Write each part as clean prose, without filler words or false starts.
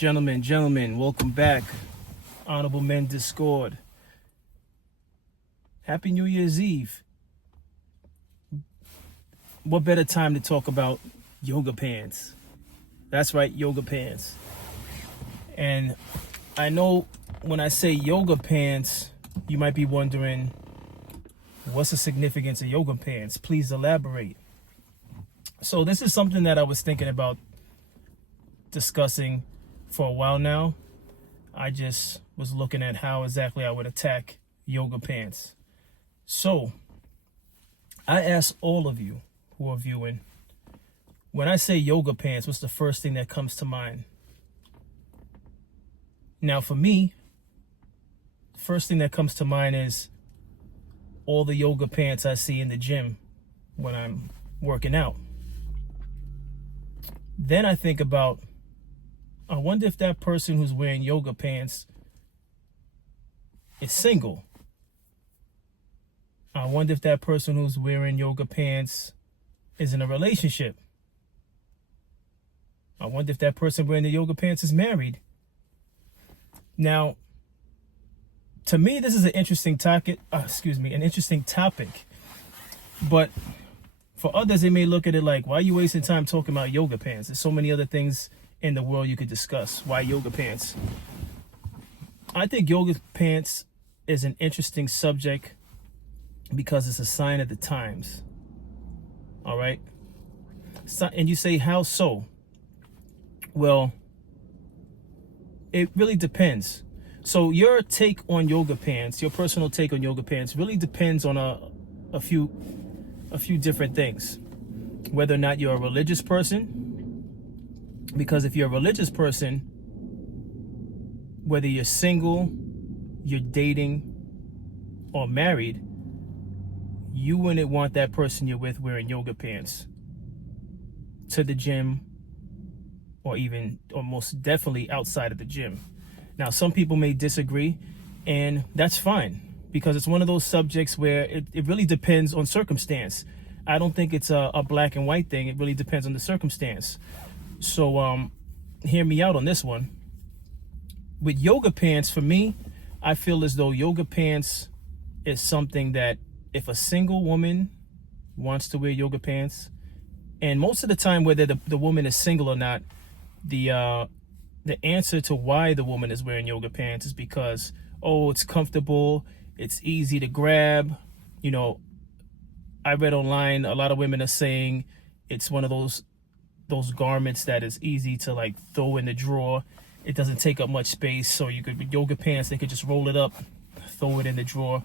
Gentlemen, welcome back. Honorable Men Discord. Happy New Year's Eve. What better time to talk about yoga pants? That's right, yoga pants. And I know when I say yoga pants, you might be wondering, what's the significance of yoga pants? Please elaborate. So this is something that I was thinking about discussing for a while now. I just was looking at how exactly I would attack yoga pants. So I ask all of you who are viewing, when I say yoga pants, what's the first thing that comes to mind? Now for me, first thing that comes to mind is all the yoga pants I see in the gym when I'm working out. Then I think about, I wonder if that person who's wearing yoga pants is single. I wonder if that person who's wearing yoga pants is in a relationship. I wonder if that person wearing the yoga pants is married. Now, to me, this is an interesting topic. An interesting topic. But for others, they may look at it like, why are you wasting time talking about yoga pants? There's so many other things in the world you could discuss. Why yoga pants? I think yoga pants is an interesting subject because it's a sign of the times. All right. So, and you say, how so? Well, it really depends. So your take on yoga pants, your personal take on yoga pants, really depends on a few different things. Whether or not you're a religious person. Because if you're a religious person, whether you're single, you're dating, or married, you wouldn't want that person you're with wearing yoga pants to the gym, or most definitely outside of the gym. Now, some people may disagree, and that's fine, because it's one of those subjects where it really depends on circumstance. I don't think it's a black and white thing. It really depends on the circumstance. So hear me out on this one. With yoga pants, for me, I feel as though yoga pants is something that if a single woman wants to wear yoga pants, and most of the time whether the woman is single or not, the answer to why the woman is wearing yoga pants is because, it's comfortable, it's easy to grab. You know, I read online, a lot of women are saying it's one of those garments that is easy to like throw in the drawer. It doesn't take up much space, so you could, with yoga pants, they could just roll it up, throw it in the drawer.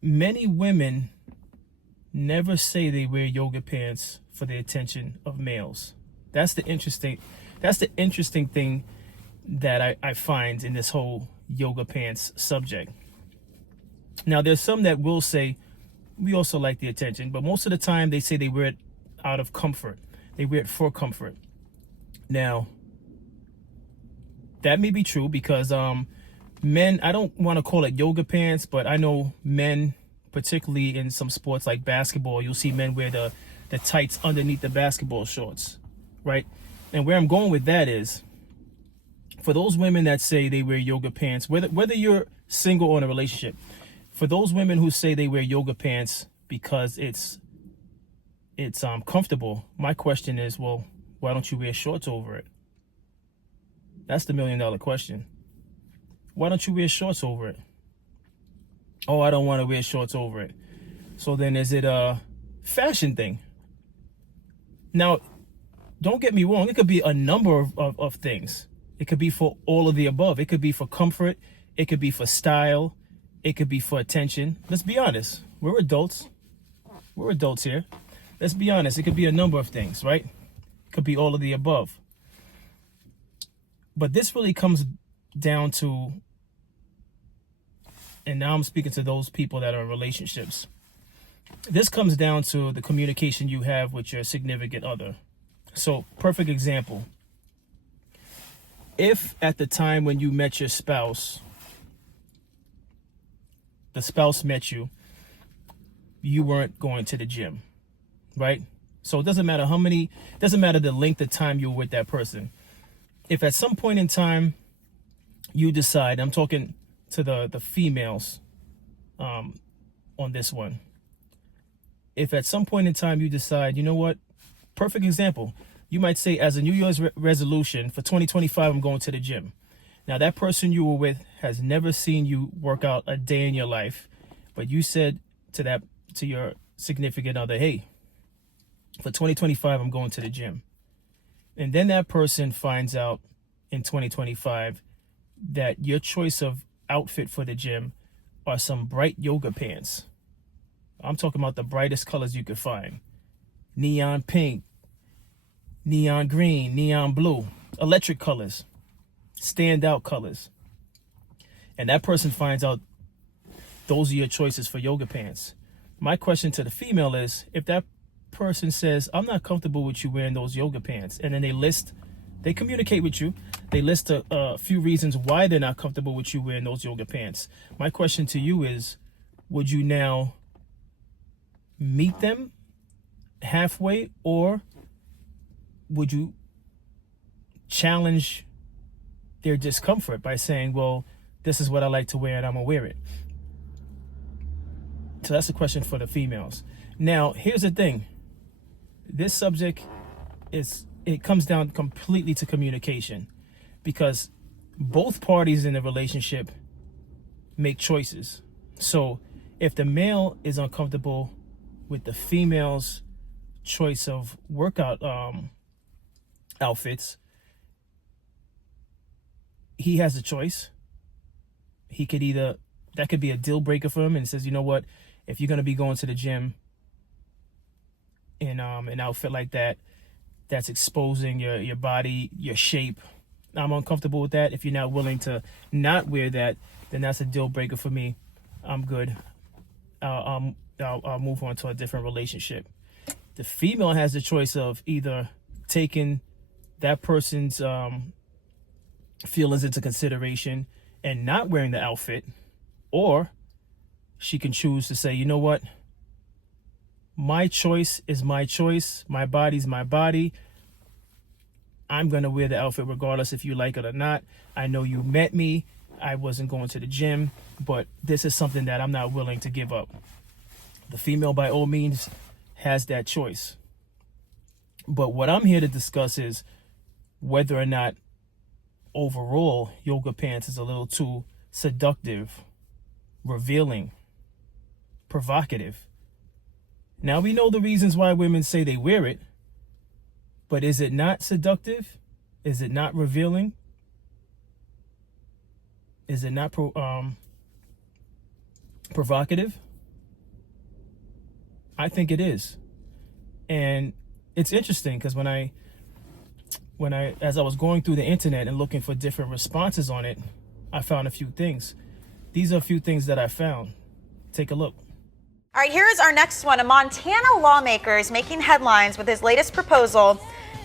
Many women never say they wear yoga pants for the attention of males. That's the interesting thing that I find in this whole yoga pants subject. Now, there's some that will say we also like the attention, but most of the time they say they wear it out of comfort. They wear it for comfort. Now, that may be true because men, I don't want to call it yoga pants, but I know men, particularly in some sports like basketball, you'll see men wear the tights underneath the basketball shorts, right? And where I'm going with that is, for those women that say they wear yoga pants, whether you're single or in a relationship, for those women who say they wear yoga pants because it's comfortable, my question is, well, why don't you wear shorts over it? That's the $1 million question. Why don't you wear shorts over it? Oh, I don't want to wear shorts over it. So then is it a fashion thing? Now, don't get me wrong. It could be a number of things. It could be for all of the above. It could be for comfort. It could be for style. It could be for attention. Let's be honest. We're adults. We're adults here. Let's be honest. It could be a number of things, right? It could be all of the above. But this really comes down to, and now I'm speaking to those people that are in relationships. This comes down to the communication you have with your significant other. So, perfect example. If at the time when you met your spouse, the spouse met you, you weren't going to the gym, right? So it doesn't matter the length of time you were with that person. if at some point in time you decide, I'm talking to the females on this one. If at some point in time you decide, you know what, perfect example, you might say as a New Year's resolution for 2025, I'm going to the gym. Now that person you were with has never seen you work out a day in your life, but you said to your significant other, hey, for 2025, I'm going to the gym. And then that person finds out in 2025 that your choice of outfit for the gym are some bright yoga pants. I'm talking about the brightest colors you could find. Neon pink, neon green, neon blue, electric colors, standout colors. And that person finds out those are your choices for yoga pants. My question to the female is, if that person says, I'm not comfortable with you wearing those yoga pants, and then they communicate with you, they list a few reasons why they're not comfortable with you wearing those yoga pants. My question to you is, would you now meet them halfway, or would you challenge their discomfort by saying, well, this is what I like to wear and I'm gonna wear it? So that's a question for the females. Now, here's the thing. This subject it comes down completely to communication, because both parties in the relationship make choices. So if the male is uncomfortable with the female's choice of workout outfits, he has a choice. He could that could be a deal breaker for him, and says, you know what, if you're going to be going to the gym in an outfit like that, that's exposing your body, your shape, I'm uncomfortable with that. If you're not willing to not wear that, then that's a deal breaker for me. I'm good. I'll move on to a different relationship. The female has the choice of either taking that person's feelings into consideration and not wearing the outfit, or she can choose to say, you know what, my choice is my choice, my body's my body, I'm going to wear the outfit regardless if you like it or not. I know you met me, I wasn't going to the gym, but this is something that I'm not willing to give up. The female, by all means, has that choice. But what I'm here to discuss is whether or not overall yoga pants is a little too seductive, revealing, provocative. Now, we know the reasons why women say they wear it, but is it not seductive? Is it not revealing? Is it not provocative? I think it is. And it's interesting because when I as I was going through the internet and looking for different responses on it, I found a few things. These are a few things that I found. Take a look. All right, here is our next one. A Montana lawmaker is making headlines with his latest proposal: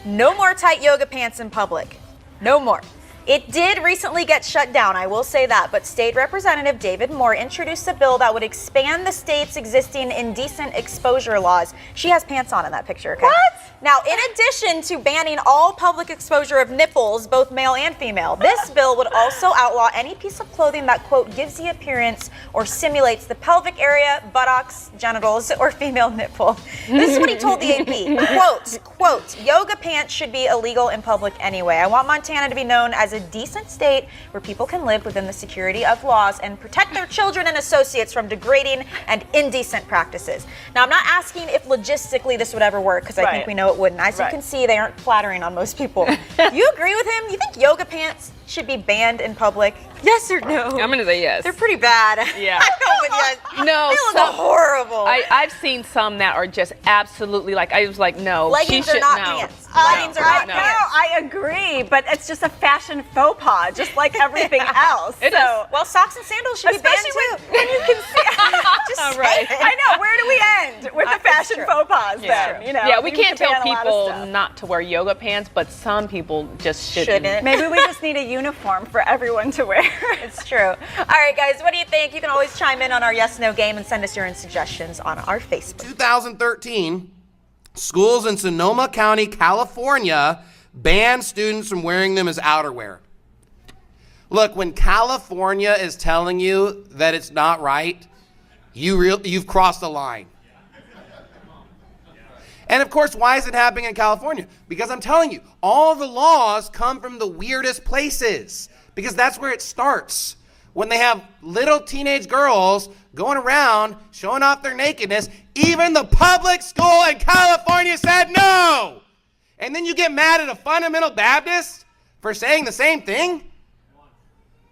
no more tight yoga pants in public. No more. It did recently get shut down, I will say that, but State Representative David Moore introduced a bill that would expand the state's existing indecent exposure laws. She has pants on in that picture, okay? What? Now, in addition to banning all public exposure of nipples, both male and female, this bill would also outlaw any piece of clothing that, quote, gives the appearance or simulates the pelvic area, buttocks, genitals, or female nipple. This is what he told the AP. Quote, yoga pants should be illegal in public anyway. I want Montana to be known as a decent state where people can live within the security of laws and protect their children and associates from degrading and indecent practices. Now, I'm not asking if logistically this would ever work, because I think we know it wouldn't. As you can see, they aren't flattering on most people. You agree with him? You think yoga pants should be banned in public? Yes or no? I'm going to say yes. They're pretty bad. Yeah. I know, but yes. No, they look horrible. I've seen some that are just absolutely like, I was like, no. Leggings are not pants. Leggings are not pants. No, I agree, but it's just a fashion faux pas, just like everything else. Well, socks and sandals should be banned too. When you can see. Just right. I know. Where do we end with the fashion faux pas then? You know, yeah, we can't tell ban a lot of people stuff. not to wear yoga pants, but some people just shouldn't. Maybe we just need a uniform for everyone to wear. It's true. All right, guys, what do you think? You can always chime in on our yes, no game and send us your own suggestions on our Facebook. 2013, schools in Sonoma County, California ban students from wearing them as outerwear. Look, when California is telling you that it's not right, you've crossed the line. And of course, why is it happening in California? Because I'm telling you, all the laws come from the weirdest places, because that's where it starts. When they have little teenage girls going around showing off their nakedness, even the public school in California said no. And then you get mad at a fundamental Baptist for saying the same thing?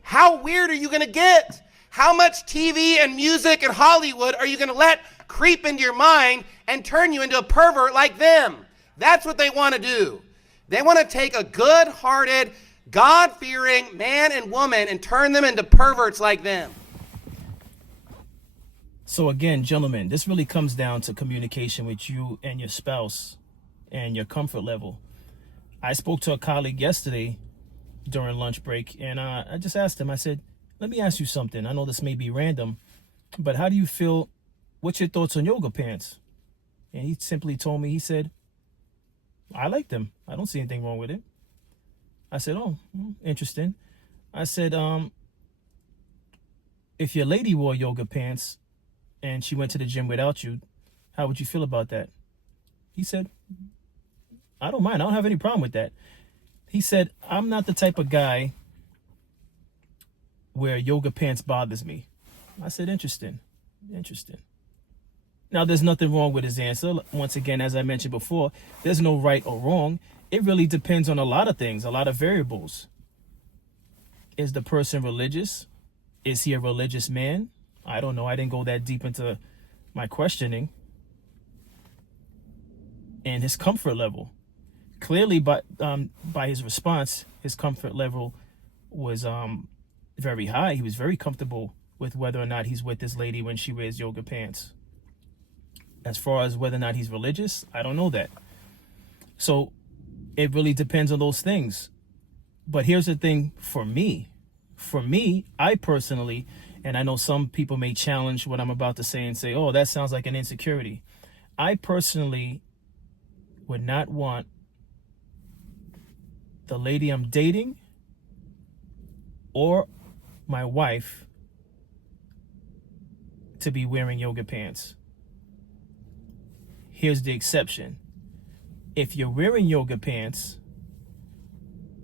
How weird are you going to get? How much TV and music and Hollywood are you going to let creep into your mind and turn you into a pervert like them? That's what they want to do. They want to take a good-hearted, God-fearing man and woman and turn them into perverts like them. So again, gentlemen, this really comes down to communication with you and your spouse and your comfort level. I spoke to a colleague yesterday during lunch break, and I just asked him, I said, let me ask you something. I know this may be random, but how do you feel? What's your thoughts on yoga pants? And he simply told me, he said, I like them. I don't see anything wrong with it. I said, oh, interesting. I said, if your lady wore yoga pants and she went to the gym without you, how would you feel about that? He said, I don't mind. I don't have any problem with that. He said, I'm not the type of guy where yoga pants bothers me. I said, interesting. Now, there's nothing wrong with his answer. Once again, as I mentioned before, there's no right or wrong. It really depends on a lot of things, a lot of variables. Is the person religious? Is he a religious man? I don't know. I didn't go that deep into my questioning. And his comfort level. Clearly, by his response, his comfort level was very high. He was very comfortable with whether or not he's with this lady when she wears yoga pants. As far as whether or not he's religious, I don't know that. So it really depends on those things. But here's the thing for me. For me, I personally, and I know some people may challenge what I'm about to say and say, oh, that sounds like an insecurity. I personally would not want the lady I'm dating or my wife to be wearing yoga pants. Here's the exception. If you're wearing yoga pants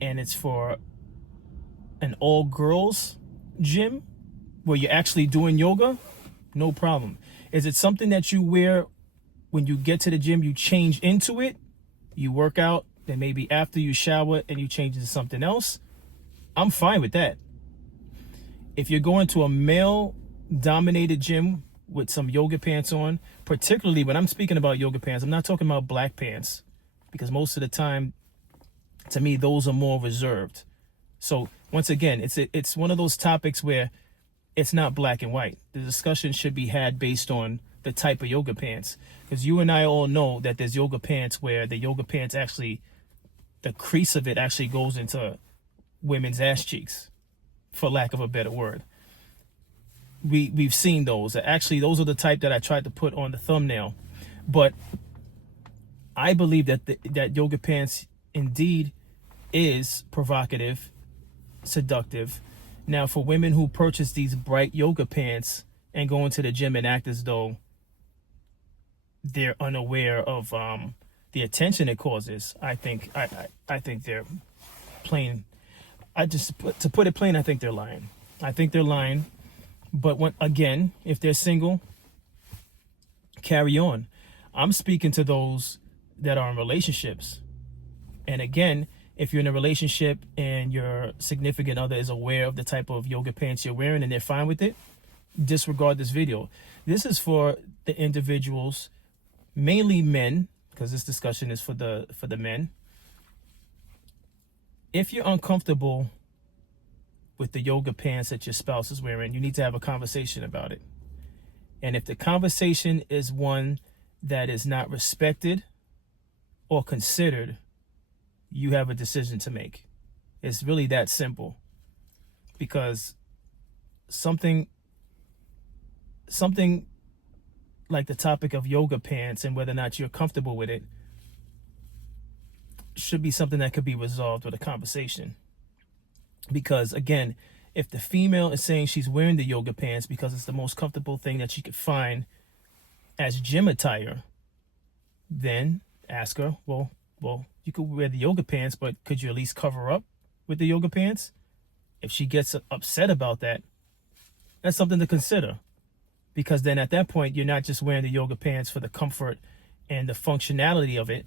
and it's for an all-girls gym where you're actually doing yoga, no problem. Is it something that you wear when you get to the gym, you change into it, you work out, then maybe after you shower and you change into something else? I'm fine with that. If you're going to a male-dominated gym with some yoga pants on, particularly when I'm speaking about yoga pants, I'm not talking about black pants, because most of the time, to me, those are more reserved. So once again, it's one of those topics where it's not black and white. The discussion should be had based on the type of yoga pants, because you and I all know that there's yoga pants where the yoga pants actually, the crease of it actually goes into women's ass cheeks, for lack of a better word. We've seen those. Actually, those are the type that I tried to put on the thumbnail. But I believe that that yoga pants indeed is provocative, seductive. Now, for women who purchase these bright yoga pants and go into the gym and act as though they're unaware of the attention it causes, I think they're plain. To put it plain, I think they're lying. But again, if they're single, carry on. I'm speaking to those that are in relationships. And again, if you're in a relationship and your significant other is aware of the type of yoga pants you're wearing and they're fine with it, disregard this video. This is for the individuals, mainly men, because this discussion is for the men. If you're uncomfortable with the yoga pants that your spouse is wearing, you need to have a conversation about it. And if the conversation is one that is not respected or considered, you have a decision to make. It's really that simple. Because something like the topic of yoga pants and whether or not you're comfortable with it should be something that could be resolved with a conversation. Because again, if the female is saying she's wearing the yoga pants because it's the most comfortable thing that she could find as gym attire, then ask her, well, you could wear the yoga pants, but could you at least cover up with the yoga pants? If she gets upset about that, that's something to consider. Because then at that point, you're not just wearing the yoga pants for the comfort and the functionality of it.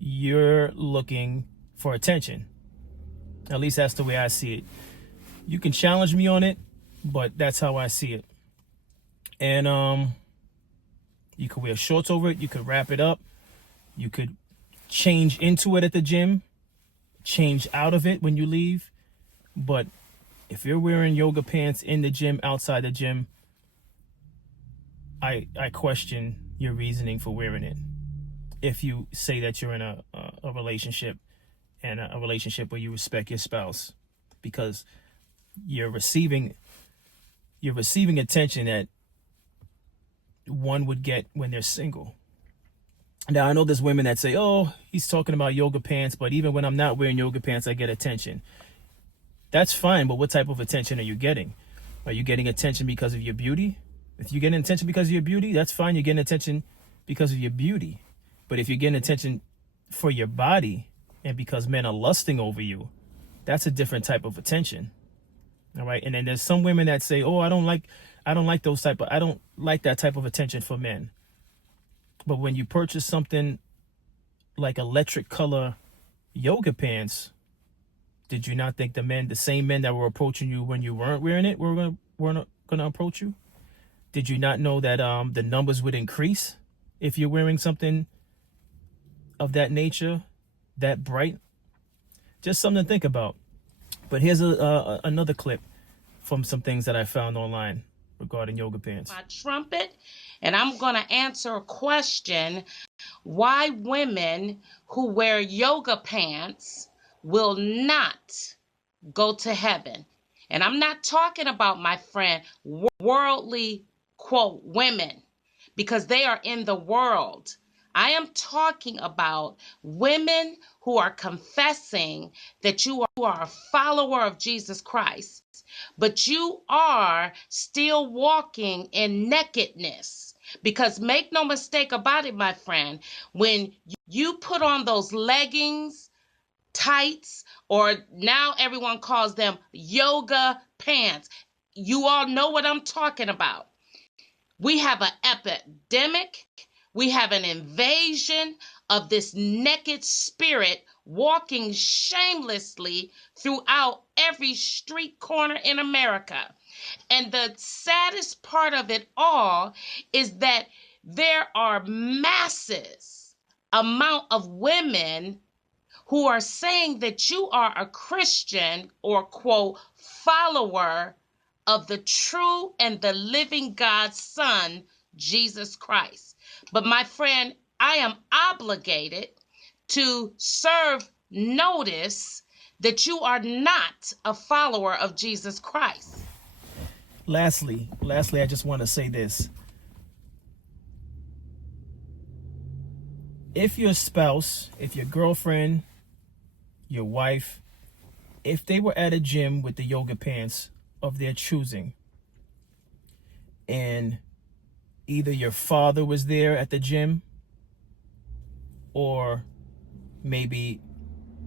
You're looking for attention. At least that's the way I see it. You can challenge me on it, but that's how I see it. And you could wear shorts over it. You could wrap it up. You could change into it at the gym, change out of it when you leave. But if you're wearing yoga pants in the gym, outside the gym, I question your reasoning for wearing it. If you say that you're in a relationship, and a relationship where you respect your spouse, because you're receiving attention that one would get when they're single. Now, I know there's women that say, oh, he's talking about yoga pants, but even when I'm not wearing yoga pants, I get attention. That's fine, but what type of attention are you getting? Are you getting attention because of your beauty? If you're getting attention because of your beauty, that's fine. You're getting attention because of your beauty. But if you're getting attention for your body and because men are lusting over you, that's a different type of attention. All right. And then there's some women that say, oh, I don't like that type of attention for men. But when you purchase something like electric color yoga pants, did you not think the same men that were approaching you when you weren't wearing it were going to approach you? Did you not know that the numbers would increase if you're wearing something of that nature, that bright? Just something to think about. But here's another clip from some things that I found online regarding yoga pants. My trumpet, and I'm going to answer a question: why women who wear yoga pants will not go to heaven. And I'm not talking about, my friend, worldly, quote, women, because they are in the world. I am talking about women who are confessing that you are a follower of Jesus Christ, but you are still walking in nakedness. Because make no mistake about it, my friend, when you put on those leggings, tights, or now everyone calls them yoga pants, you all know what I'm talking about. We have an epidemic. We have an invasion of this naked spirit walking shamelessly throughout every street corner in America. And the saddest part of it all is that there are masses amount of women who are saying that you are a Christian or, quote, follower of the true and the living God's Son, Jesus Christ. But my friend, I am obligated to serve notice that you are not a follower of Jesus Christ. Lastly, I just want to say this. If your spouse, if your girlfriend, your wife, if they were at a gym with the yoga pants of their choosing, and either your father was there at the gym, or maybe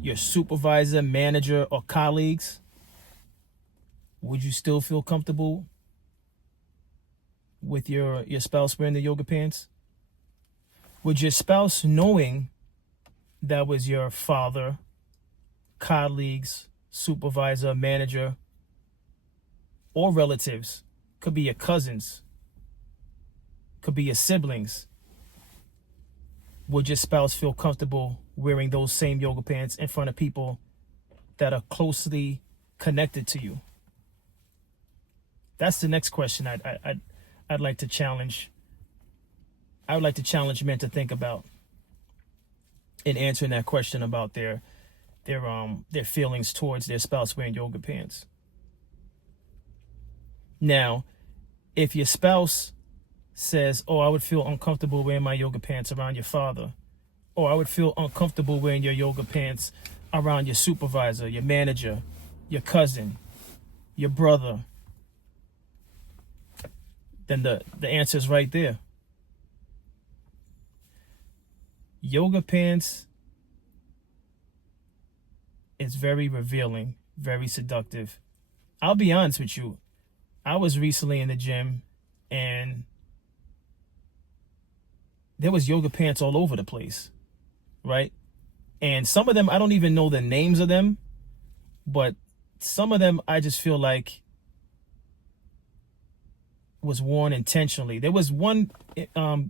your supervisor, manager, or colleagues, would you still feel comfortable with your spouse wearing the yoga pants? Would your spouse, knowing that was your father, colleagues, supervisor, manager, or relatives, could be your cousins, could be your siblings, would your spouse feel comfortable wearing those same yoga pants in front of people that are closely connected to you? That's the next question I'd like to challenge. I would like to challenge men to think about in answering that question about their feelings towards their spouse wearing yoga pants. Now, if your spouse says, oh, I would feel uncomfortable wearing my yoga pants around your father, or I would feel uncomfortable wearing your yoga pants around your supervisor, your manager, your cousin, your brother, then the answer is right there. Yoga pants is very revealing, very seductive. I'll be honest with you. I was recently in the gym and there was yoga pants all over the place, right? And some of them, I don't even know the names of them, but some of them I just feel like was worn intentionally. There was one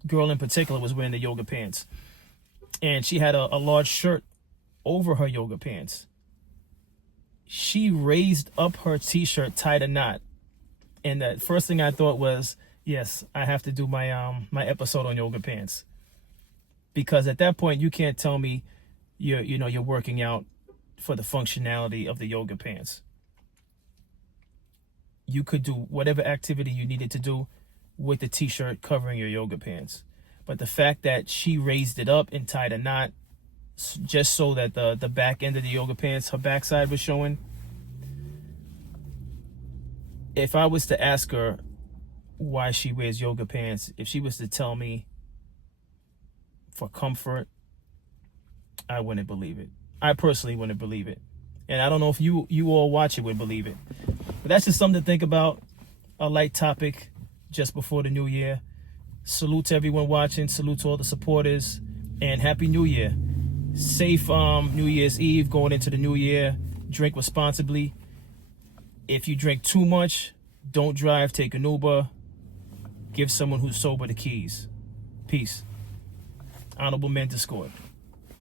girl in particular was wearing the yoga pants, and she had a large shirt over her yoga pants. She raised up her t-shirt, tied a knot, and the first thing I thought was, yes, I have to do my my episode on yoga pants, because at that point you can't tell me you're working out for the functionality of the yoga pants. You could do whatever activity you needed to do with the t-shirt covering your yoga pants. But the fact that she raised it up and tied a knot just so that the back end of the yoga pants, her backside was showing. If I was to ask her why she wears yoga pants, if she was to tell me for comfort, I wouldn't believe it. I personally wouldn't believe it. And I don't know if you all watching would believe it. But that's just something to think about. A light topic just before the new year. Salute to everyone watching. Salute to all the supporters. And Happy New Year. Safe New Year's Eve going into the new year. Drink responsibly. If you drink too much, don't drive. Take an Uber. Give someone who's sober the keys. Peace. Honorable Men Discord.